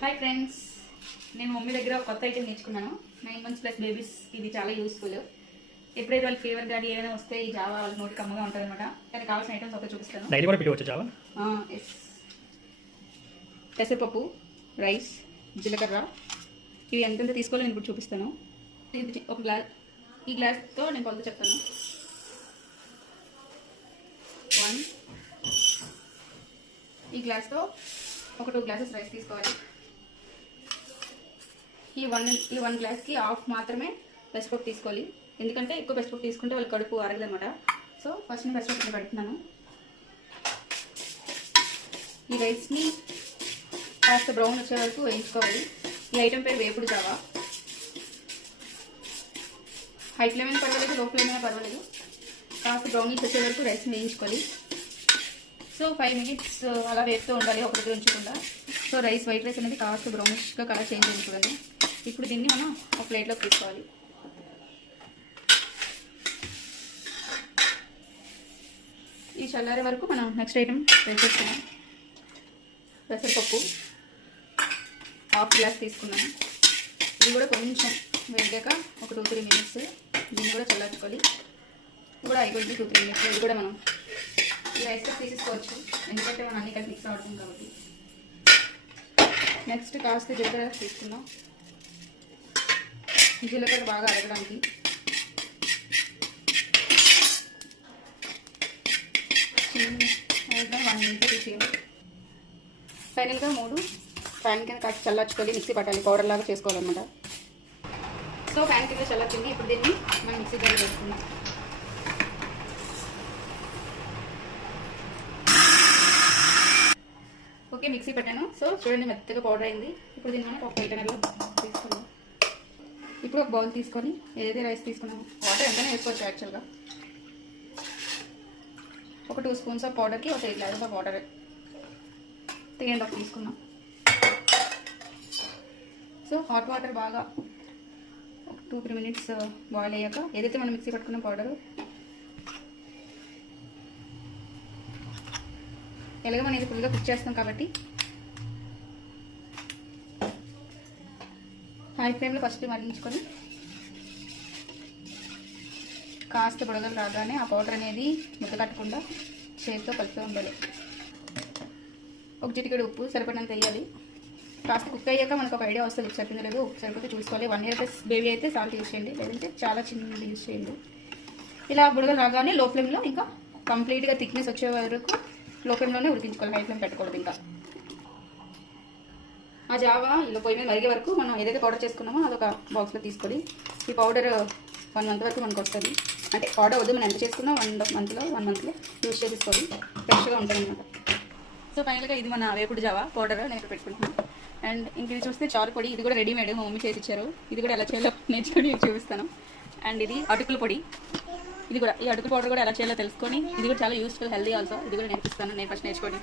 Hi friends, నేను mummy దగ్గర ఒక కొత్త ఐటెం నేర్చుకున్నాను. 9 months ప్లస్ బేబీస్ ఇది చాలా యూస్ఫుల్. ఎప్పుడైతే వాళ్ళు ఫీవర్ గానీ ఏమైనా వస్తే ఈ జావా వాళ్ళ నోటి కమ్మగా ఉంటుంది అనమాట. దానికి కావాల్సిన ఐటమ్స్ ఒకటి చూపిస్తాను. డైలీ కూడా పెట్టుకోవచ్చు జావా. పెసరపప్పు, రైస్, జీలకర్ర, ఇవి ఎంతెంత తీసుకోవాలో నేను ఇప్పుడు చూపిస్తాను. ఇది ఒక గ్లాస్, ఈ గ్లాస్తో నేను కొలత చెప్తాను. 1, ఈ గ్లాస్తో ఒక 2 glasses రైస్ తీసుకోవాలి. ఈ వన్ గ్లాస్కి హాఫ్ మాత్రమే పెసరపప్పు తీసుకోవాలి. ఎందుకంటే ఎక్కువ పెసరపప్పు తీసుకుంటే వాళ్ళకి కడుపు అరగదనమాట. సో ఫస్ట్ నేను పెసరపప్పుని పెడుతున్నాను. ఈ రైస్ని కాస్త బ్రౌన్ వచ్చే వరకు వేయించుకోవాలి. ఈ ఐటెం పేరు వేపుడు జావా. హై ఫ్లేమ్ అయినా పర్వాలేదు, లో ఫ్లేమ్ అయినా పర్వాలేదు. కాస్త బ్రౌనిష్ వచ్చే వరకు రైస్ని వేయించుకోవాలి. సో 5 minutes అలా వేపుతూ ఉండాలి, ఒకటి ఉంచకుండా. సో వైట్ రైస్ అనేది కాస్త బ్రౌనిష్గా కలర్ చేంజ్ అయింది చూడండి. ఇప్పుడు దీన్ని మనం ఒక ప్లేట్లోకి తీసుకోవాలి. ఈ చల్లారే వరకు మనం నెక్స్ట్ ఐటమ్ వేసేసుకున్నాం. పెసరపప్పు హాఫ్ గ్లాస్ తీసుకున్నాను. ఇది కూడా కొంచెం వేగాక ఒక 2-3 minutes దీన్ని కూడా చల్లార్చుకోవాలి. ఇది కూడా అయిపోయింది 2-3 minutes. ఇది కూడా మనం ఈ రైస్లో తీసుకోవచ్చు, ఎందుకంటే మనం అన్ని కలిసి మిక్స్ అవుతుంది కాబట్టి. నెక్స్ట్ కాస్త జీలకర్ర తీసుకుందాం. జీలకర్ర బాగా అరగడానికి. చిన్న 1 minute తీసేయాలి. ఫైనల్గా 3 ఫ్యాన్ కింద కాస్త చల్లార్చుకోవాలి, మిక్సీ పట్టాలి, పౌడర్ లాగా చేసుకోవాలన్నమాట. సో ఫ్యాన్ కింద చల్లార్చింది. ఇప్పుడు దీన్ని మనం మిక్సీ దగ్గర వేసుకుందాం. ఓకే, మిక్సీ పెట్టాను. సో చూడండి, మెత్తగా పౌడర్ అయింది. ఇప్పుడు దీన్ని మనం ఒక కంటైనర్లో తీసుకుందాం. ఇప్పుడు ఒక బౌల్ తీసుకొని ఏదైతే రైస్ తీసుకున్నాము, వాటర్ ఎంతనే వేసుకోవచ్చు యాక్చువల్గా. ఒక 2 spoons ఆఫ్ పౌడర్కి ఒక 8 glasses ఆఫ్ వాటర్ 3.5 తీసుకున్నాం. సో హాట్ వాటర్ బాగా 2-3 minutes బాయిల్ అయ్యాక ఏదైతే మనం మిక్సీ పట్టుకున్న పౌడరు, ఎలాగ మనం ఇది ఫుల్గా కుక్ చేస్తాం కాబట్టి హై ఫ్లేమ్లో ఫస్ట్ మరిగించుకొని కాస్త బుడగలు రాగానే ఆ పౌడర్ అనేది ముద్ద కట్టకుండా చేతితో కలుపుతూ ఉండాలి. ఒక చిటికెడు ఉప్పు సరిపడినంత వేయాలి. కాస్త కుక్ అయ్యాక మనకు ఒక ఐడియా వస్తుంది, ఉప్పు సరిపోయింది లేదు. ఉప్పు సరిపోతే చూసుకోవాలి. 1 year ప్లస్ బేబీ అయితే సాల్ట్ యూజ్ చేయండి, లేదంటే చాలా చిన్నది యూజ్ చేయండి. ఇలా బుడగలు రాగానే లో ఫ్లేమ్లో ఇంకా కంప్లీట్గా థిక్నెస్ వచ్చే వరకు లో ఫ్లేమ్లోనే ఉడికించుకోవాలి, హై ఫ్లేమ్ పెట్టకూడదు. ఇంకా ఆ జావా ఇలా పొయ్యి మీద మరిగే వరకు మనం ఏదైతే పౌడర్ చేసుకున్నామో అదొక బాక్స్లో తీసుకొని, ఈ పౌడర్ 1 month వరకు మనకు వస్తుంది. అంటే పౌడర్ వద్దు, మనం ఎంత చేసుకున్నా 1 monthలో యూజ్ చేసుకోవాలి, ఫ్రెష్గా ఉంటుంది అనమాట. సో ఫైనల్గా ఇది మన వేపుడు జావా పౌడర్ నేను పెట్టుకుంటున్నాను. అండ్ ఇంక ఇది చూస్తే చారు పొడి, ఇది కూడా రెడీమేడ్, మా మమ్మీ చేసి ఇచ్చారు. ఇది కూడా ఎలా చేయాలో నేర్చుకొని చూపిస్తాను. అండ్ ఇది అటుకుల పొడి, ఇది కూడా ఈ అటుకుల పౌడర్ కూడా ఎలా చేయాలో తెలుసుకొని, ఇది కూడా చాలా యూస్ఫుల్, హెల్దీ ఆల్సో. ఇది కూడా నేర్పిస్తాను, నేను ఫస్ట్ నేర్చుకోండి.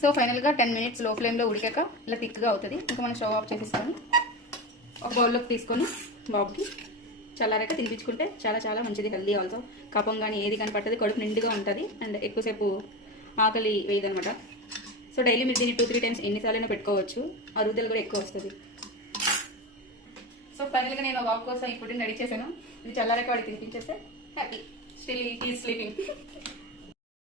సో ఫైనల్గా 10 minutes లో ఫ్లేమ్లో ఉడికాక ఇలా థిక్గా అవుతుంది. ఇంకా మనం స్టవ్ ఆఫ్ చేసేసుకొని ఒక బౌల్లోకి తీసుకొని బాబుకి చల్లారాక తినిపించుకుంటే చాలా చాలా మంచిది, హెల్దీ ఆల్సో. కపం కానీ ఏది కానీ పట్టదు, కడుపు నిండుగా ఉంటుంది అండ్ ఎక్కువసేపు ఆకలి వేయదనమాట. సో డైలీ మీరు దీన్ని 2-3 times ఎన్నిసార్లైనా పెట్టుకోవచ్చు, అరుగుదల కూడా ఎక్కువ వస్తుంది. సో ఫైనల్గా నేను బాబు కోసం ఈ ఫుడ్ని రెడీ చేశాను. ఇది చల్లారాక వాడికి తినిపించేస్తే happy, still he is sleeping.